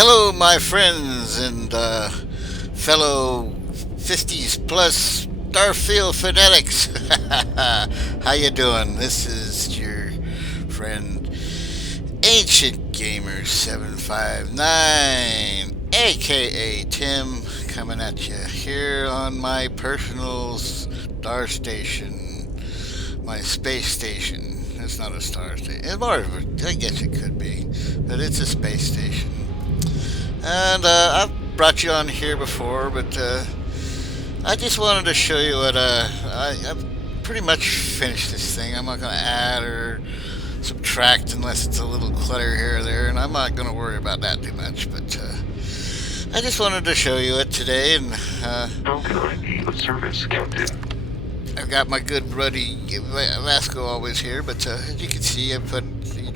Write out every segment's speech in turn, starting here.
Hello, my friends and fellow 50s plus Starfield fanatics. How you doing? This is your friend Ancient Gamer 759, aka Tim, coming at you here on my personal star station, my space station. It's not a star station. It's more of a, I guess it could be, but it's a space station. And I've brought you on here before, but I just wanted to show you what I've pretty much finished this thing. I'm not going to add or subtract unless it's a little clutter here or there, and I'm not going to worry about that too much. But I just wanted to show you it today, and How can I be of service, Captain? I've got my good buddy Vasco always here. But as you can see, I put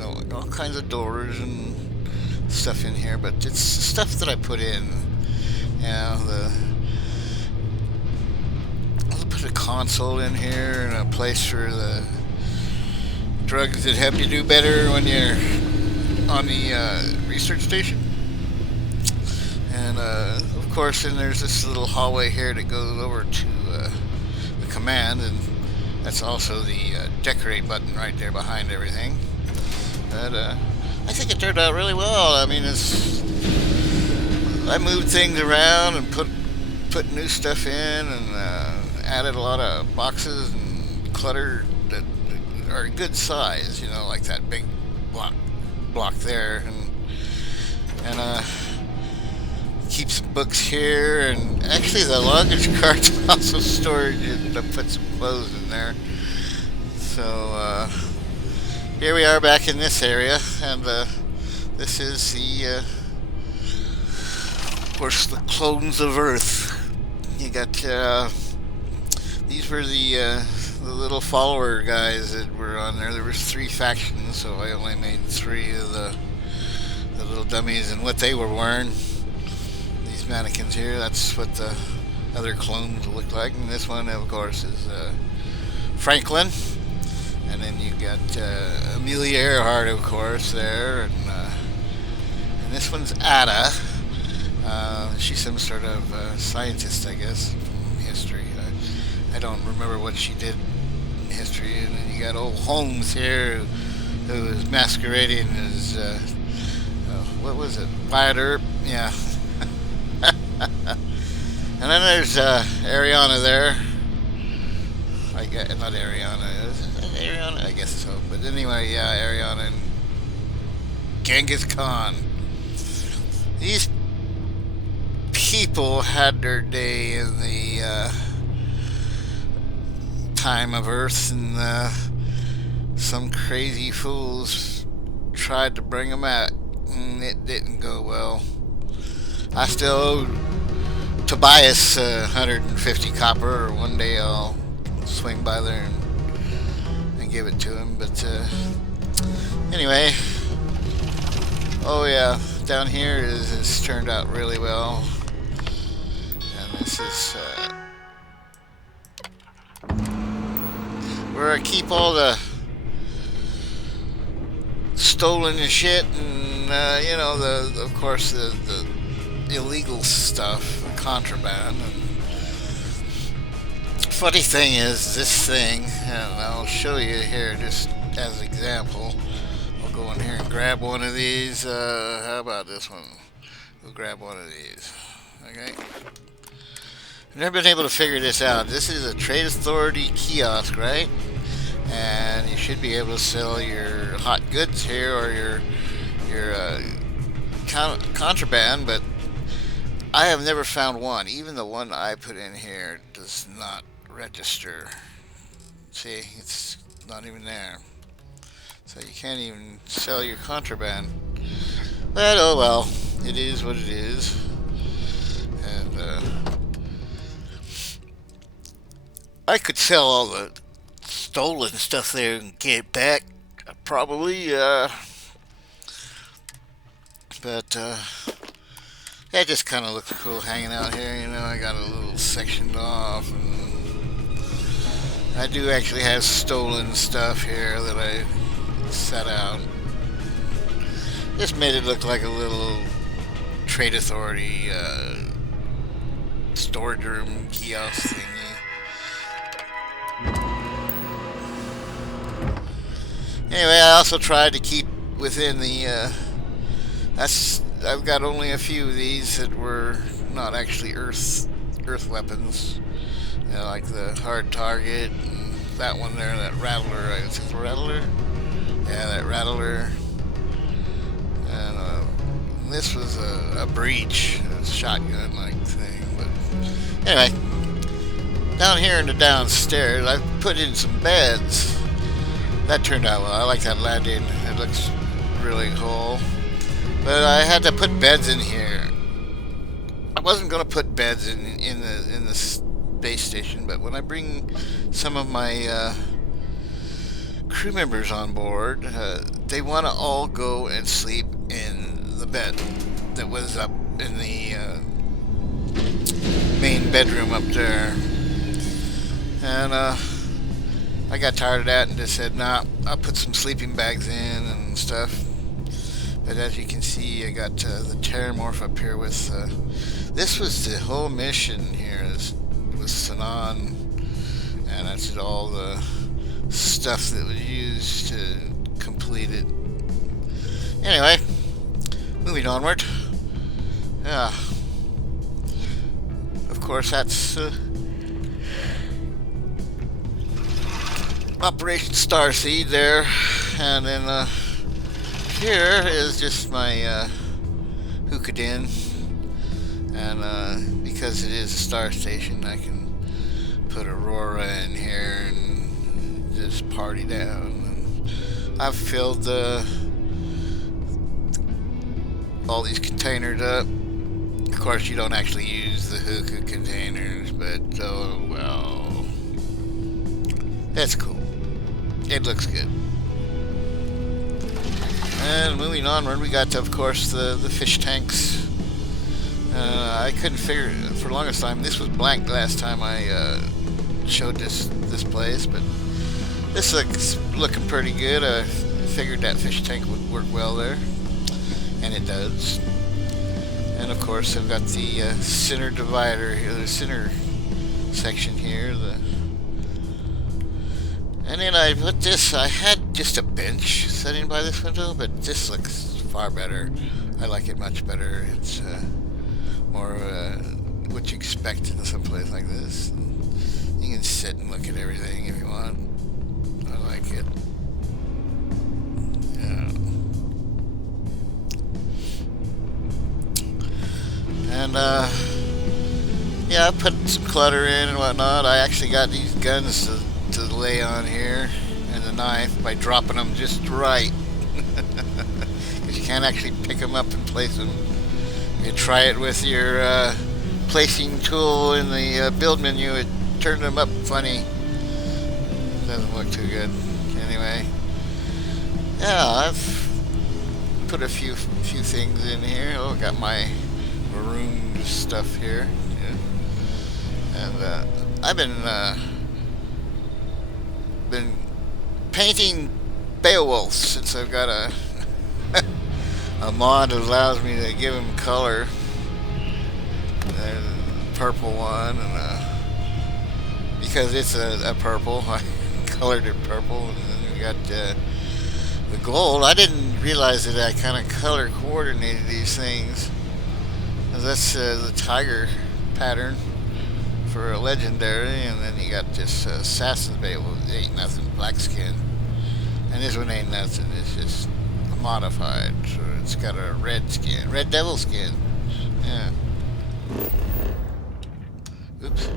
all kinds of doors and stuff in here, but it's stuff that I put in. I'll put a console in here and a place for the drugs that help you do better when you're on the research station. And of course, then there's this little hallway here that goes over to the command, and that's also the decorate button right there behind everything. But I think it turned out really well. I mean, I moved things around and put new stuff in, and added a lot of boxes and clutter that are good size. Like that big block there, and keep some books here, and actually the luggage cart's also storage, and I put some clothes in there. So here we are back in this area, and this is of course, the clones of Earth. You got these were the little follower guys that were on there. There was three factions, so I only made three of the little dummies and what they were wearing. These mannequins here, that's what the other clones look like. And this one, of course, is Franklin. And then you got Amelia Earhart, of course, there, and this one's Ada. She's some sort of scientist, I guess, from history. I don't remember what she did in history. And then you got old Holmes here, who is masquerading as what was it, Wyatt Earp? Yeah. And then there's Ariana there. Not Ariana. Is it Ariana? I guess so. But anyway, yeah, Ariana and Genghis Khan. These people had their day in the time of Earth, and some crazy fools tried to bring them out, and it didn't go well. I still owe Tobias 150 copper, or one day I'll swing by there and give it to him. But anyway, oh yeah, down here is turned out really well, and this is where I keep all the stolen shit, and of course the illegal stuff, the contraband. And funny thing is, this thing, and I'll show you here just as an example. I'll go in here and grab one of these. How about this one? We'll grab one of these. Okay. I've never been able to figure this out. This is a trade authority kiosk, right? And you should be able to sell your hot goods here, or your contraband, but I have never found one. Even the one I put in here does not register. See, it's not even there. So you can't even sell your contraband. But oh well, it is what it is. And I could sell all the stolen stuff there and get it back, probably. But that just kind of looks cool hanging out here. I got a little sectioned off, and I do actually have stolen stuff here that I set out. Just made it look like a little Trade Authority storage room kiosk thingy. Anyway, I also tried to keep within the. I've got only a few of these that were not actually Earth weapons. You know, like the hard target, and that one there, that rattler. Is it the rattler? Yeah, that rattler. And this was a breach, a shotgun-like thing. But anyway, down here in the downstairs, I put in some beds. That turned out well. I like that landing. It looks really cool. But I had to put beds in here. I wasn't going to put beds in the space station, but when I bring some of my crew members on board, they want to all go and sleep in the bed that was up in the main bedroom up there. And I got tired of that and just said, nah, I'll put some sleeping bags in and stuff. But as you can see, I got the Terramorph up here with... this was the whole mission here. This was Sanan. And that's all the stuff that was used to complete it. Anyway, moving onward. Yeah. Of course, that's Operation Starseed there. And then here is just my Hookadin. And because it is a star station, I can put Aurora in here and just party down. And I've filled all these containers up. Of course, you don't actually use the hookah containers, but oh well. That's cool. It looks good. And moving onward, we got, of course, the fish tanks. I couldn't figure, for the longest time, this was blank last time I showed this place, but this looks looking pretty good. I figured that fish tank would work well there, and it does. And of course, I've got the center divider here, the center section here. And then I put this. I had just a bench sitting by this window, but this looks far better. I like it much better. It's more what you expect in some place like this. You can sit and look at everything if you want. I like it. Yeah. And yeah, I put some clutter in and whatnot. I actually got these guns to lay on here, and the knife by dropping them just right. Because you can't actually pick them up and place them. You try it with your placing tool in the build menu, it turned them up funny. It doesn't look too good. Anyway, yeah, I've put a few things in here. Oh, got my maroon stuff here. Yeah. And I've been painting Beowulf since I've got a mod that allows me to give him color. And purple one, and because it's a purple, I colored it purple. And then we got the gold. I didn't realize that I kind of color coordinated these things. That's the tiger pattern for a legendary, and then you got this Assassin's Beowulf. It ain't nothing, black skin, and this one ain't nothing. It's just modified, so it's got a red skin, red devil skin. Yeah. Oops.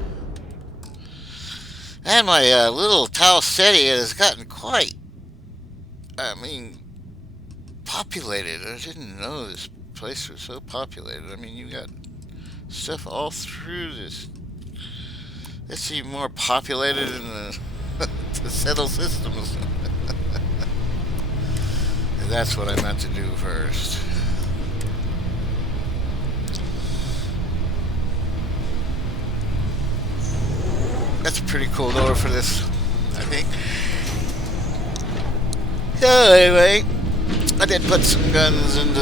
And my little Tau Ceti has gotten quite, populated. I didn't know this place was so populated. I mean, you got stuff all through this. It's even more populated in the settled systems. And that's what I meant to do first. That's a pretty cool door for this, I think. So anyway, I did put some guns into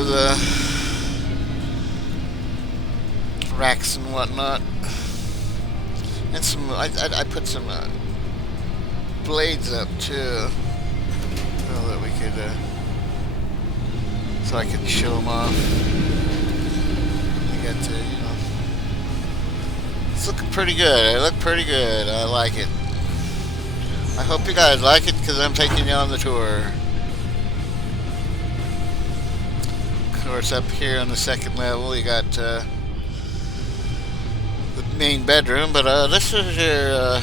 racks and whatnot. And some, I put some blades up too, so that we could, so I could show them off. I got to, you know, it's looking pretty good. It looked pretty good. I like it. I hope you guys like it because I'm taking you on the tour. Of course, up here on the second level, you got the main bedroom, but this is your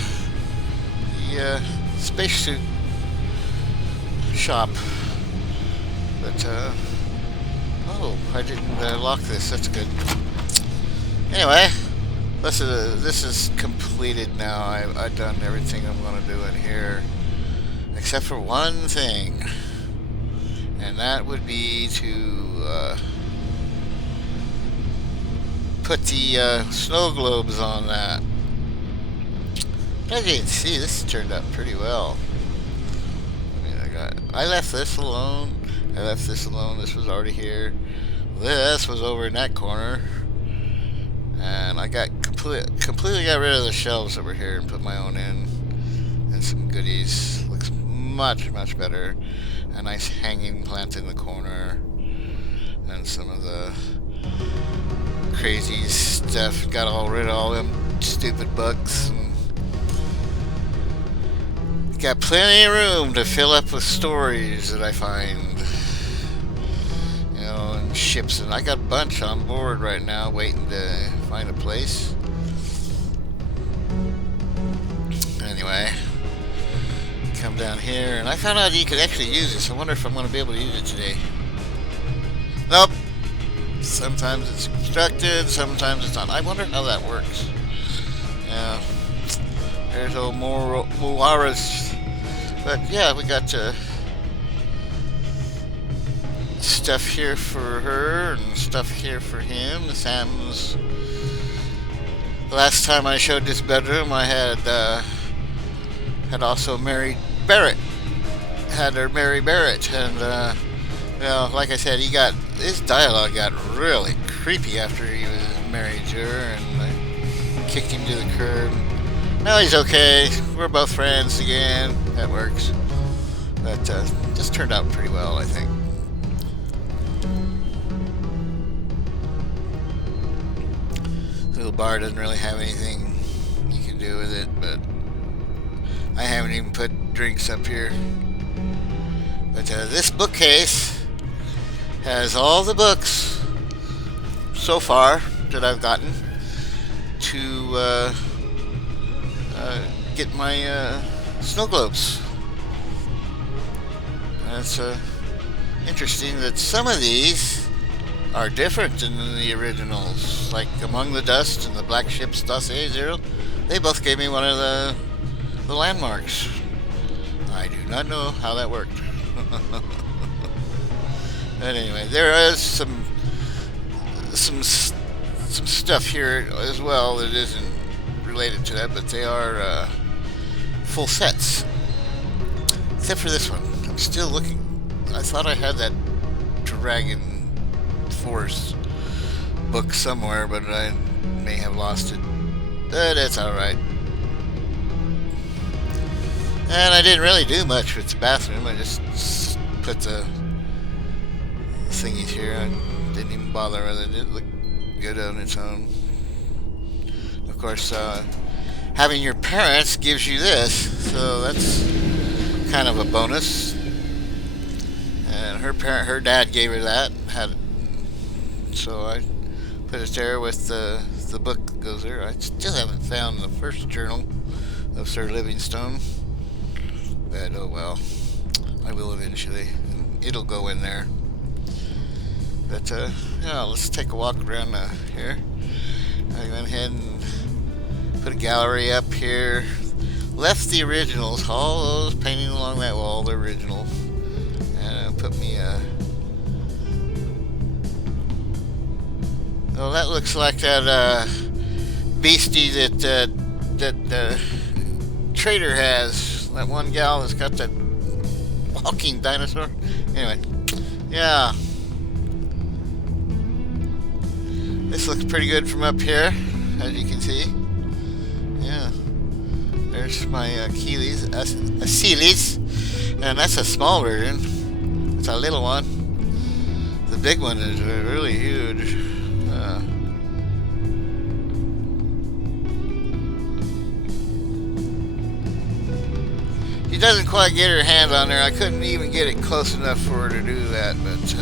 the spacesuit shop. But oh, I didn't lock this. That's good. Anyway, this is completed now. I've done everything I'm going to do in here, except for one thing, and that would be to put the snow globes on that. As you can see, this turned out pretty well. I mean, I left this alone. I left this alone. This was already here. This was over in that corner, and I got completely got rid of the shelves over here and put my own in, and some goodies. Looks much better. A nice hanging plant in the corner, and some of the crazy stuff. Got rid of all them stupid books. And got plenty of room to fill up with stories that I find. You know, and ships, and I got a bunch on board right now waiting to find a place. Anyway, come down here, and I found out you could actually use this. I wonder if I'm going to be able to use it today. Nope. Sometimes it's constructed, sometimes it's not. I wonder how that works. Yeah. There's old Moara's. But yeah, we got stuff here for her and stuff here for him. Sam's. The last time I showed this bedroom, I had also married Barrett. Had her marry Barrett, and you know, like I said, his dialogue got really creepy after he was married to her, and I kicked him to the curb. Now he's okay. We're both friends again. That works. But just turned out pretty well, I think. The little bar doesn't really have anything you can do with it, but I haven't even put drinks up here. But this bookcase has all the books so far that I've gotten to get my snow globes. And it's interesting that some of these are different than the originals. Like Among the Dust and the Black Ships Dossier Zero, they both gave me one of the landmarks. I do not know how that worked. But anyway, there is some stuff here as well that isn't related to that, but they are full sets. Except for this one. I'm still looking. I thought I had that Dragon Force book somewhere, but I may have lost it. But it's alright. And I didn't really do much with the bathroom. I just put the thingies here. I didn't even bother with it. It looked good on its own. Of course, having your parents gives you this, so that's kind of a bonus. And her dad gave her that. So I put it there with the book that goes there. I still haven't found the first journal of Sir Livingstone. But oh well, I will eventually. It'll go in there. But yeah, let's take a walk around here. I went ahead and put a gallery up here. Left the originals, all those painting along that wall, the original. And put me well, that looks like that beastie that Trader has. That one gal that's got that walking dinosaur. Anyway, yeah. This looks pretty good from up here, as you can see. Yeah. There's my Achilles. And that's a small version. It's a little one. The big one is really huge. She doesn't quite get her hands on there. I couldn't even get it close enough for her to do that, but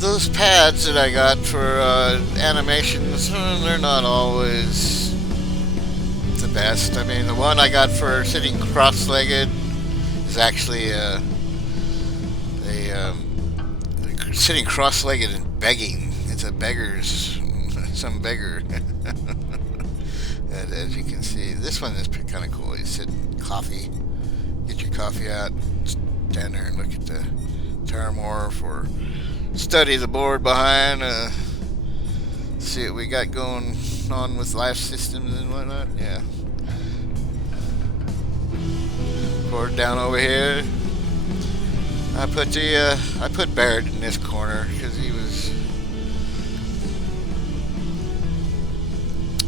those pads that I got for animations, they're not always the best. I mean, the one I got for sitting cross-legged is actually sitting cross-legged and begging. It's a beggar's, some beggar. And as you can see, this one is kind of cool. You sit, coffee, get your coffee out, stand there and look at the Terramorph or study the board behind, see what we got going on with life systems and whatnot. Yeah. Board down over here. I put Barrett in this corner because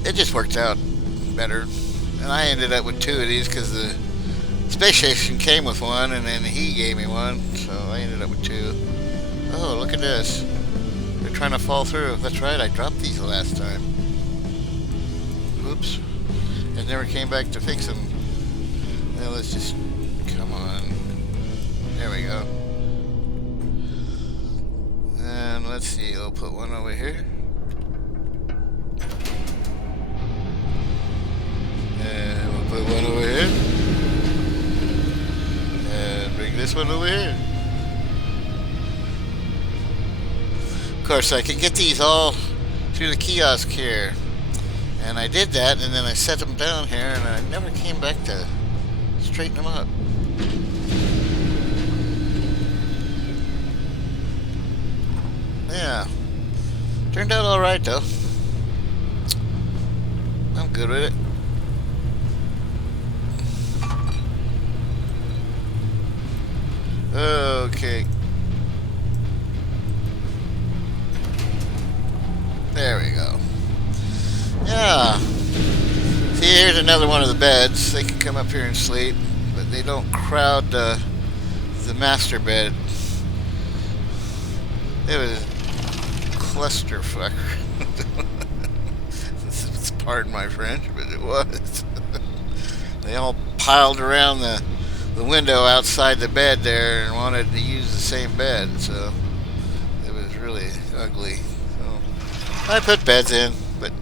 it just worked out better. And I ended up with 2 of these because the space station came with one and then he gave me one, so I ended up with 2. Oh, look at this. They're trying to fall through. That's right, I dropped these the last time. Oops. And never came back to fix them. Now let's just... come on. There we go. And let's see, I'll put one over here. And we'll put one over here. And bring this one over here. Of course, I can get these all through the kiosk here. And I did that, and then I set them down here, and I never came back to straighten them up. Yeah. Turned out alright, though. I'm good with it. Okay. There we go. Yeah. See, here's another one of the beds. They can come up here and sleep, but they don't crowd the master bed. It was clusterfuck. Pardon my French, but it was. They all piled around the window outside the bed there and wanted to use the same bed, so it was really ugly. So I put beds in, but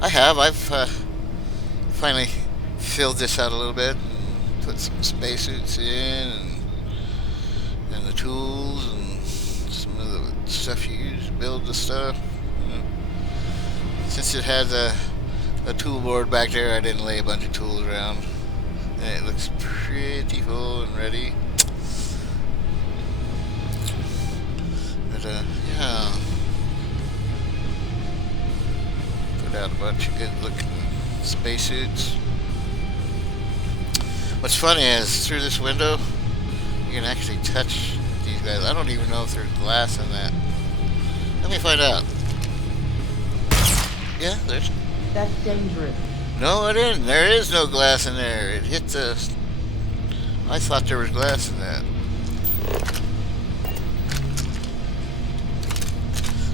I've finally filled this out a little bit and put some spacesuits in and the tools and some of the stuff you use to build the stuff. You know. Since it has a tool board back there, I didn't lay a bunch of tools around. And it looks pretty full and ready. But yeah. Put out a bunch of good looking spacesuits. What's funny is through this window you can actually touch these guys. I don't even know if there's glass in that. Let me find out. Yeah, there's... That's dangerous. No, it isn't. There is no glass in there. It hit the... I thought there was glass in that.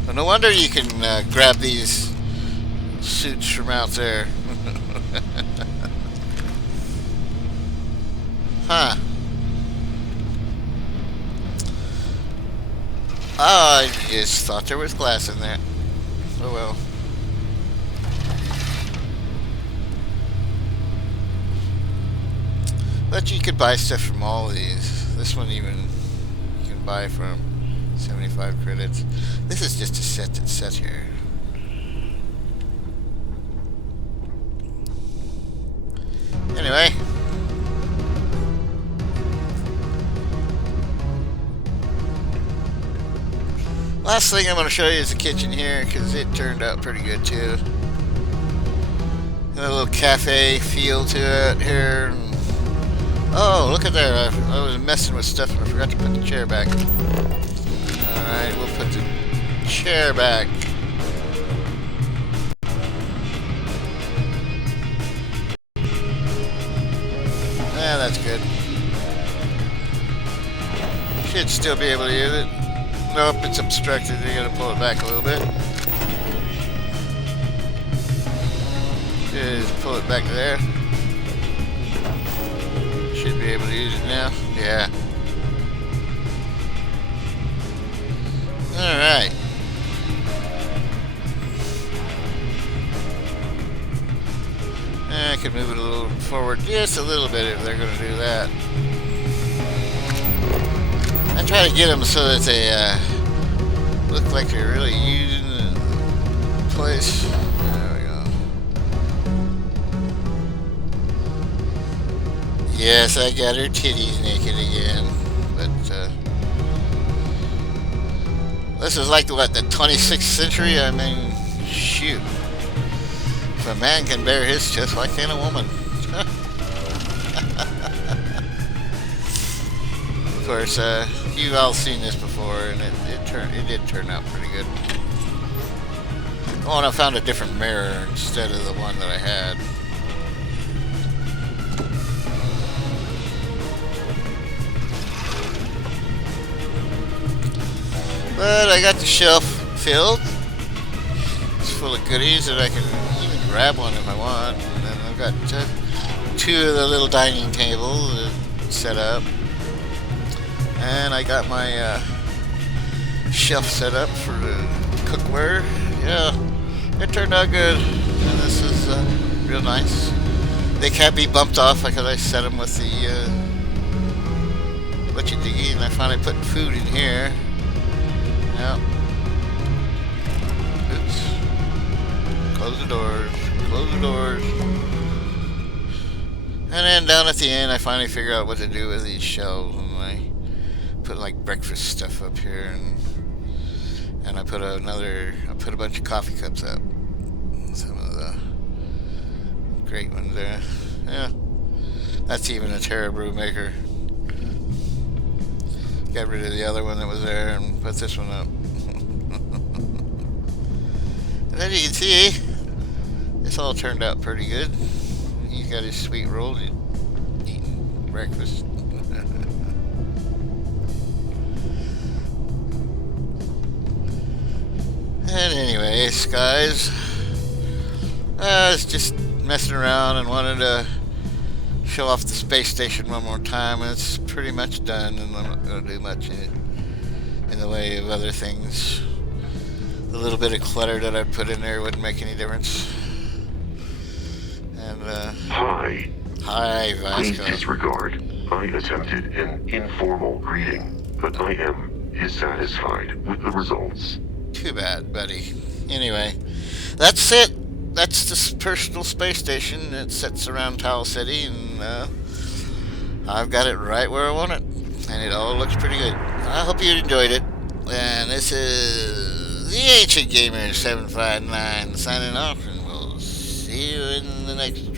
Well, no wonder you can grab these suits from out there. Huh. Oh, I just thought there was glass in there. Oh well. But you could buy stuff from all of these. This one even you can buy from 75 credits. This is just a set that's set here. Anyway. Last thing I'm going to show you is the kitchen here, because it turned out pretty good too. Got a little cafe feel to it here. Oh, look at there. I was messing with stuff and I forgot to put the chair back. Alright, we'll put the chair back. Yeah, that's good. Should still be able to use it. Nope, it's obstructed. You gotta pull it back a little bit. Just pull it back to there. Should be able to use it now. Yeah. Alright. I could move it a little forward just a little bit if they're going to do that. I try to get them so that they look like they're really using the place. There we go. Yes, I got her titties naked again. But this is like what, the 26th century? I mean, shoot. If a man can bear his chest, why can't a woman? Of course, you've all seen this before, and it did turn out pretty good. Oh, and I found a different mirror instead of the one that I had. But I got the shelf filled. It's full of goodies that I can even grab one if I want. And then I've got two of the little dining tables set up. And I got my shelf set up for the cookware. Yeah, it turned out good. And this is real nice. They can't be bumped off because I set them with the whatcha-diggy, and I finally put food in here. Yep. Oops. Close the doors. Close the doors. And then down at the end, I finally figured out what to do with these shelves. And I put like breakfast stuff up here, and I put a bunch of coffee cups up. Some of the great ones there. Yeah. That's even a Terra brew maker. Got rid of the other one that was there and put this one up. And as you can see, this all turned out pretty good. He's got his sweet roll eating breakfast. And anyways, guys, I was just messing around and wanted to show off the space station one more time, and it's pretty much done, and I'm not going to do much in the way of other things. The little bit of clutter that I put in there wouldn't make any difference. And Hi. Hi, Please Vasco. disregard. I attempted an informal greeting, but I am dissatisfied with the results. Too bad, buddy. Anyway, that's it. That's the personal space station that sits around Towel City, and I've got it right where I want it, and it all looks pretty good. I hope you enjoyed it, and this is the Ancient Gamer 759 signing off, and we'll see you in the next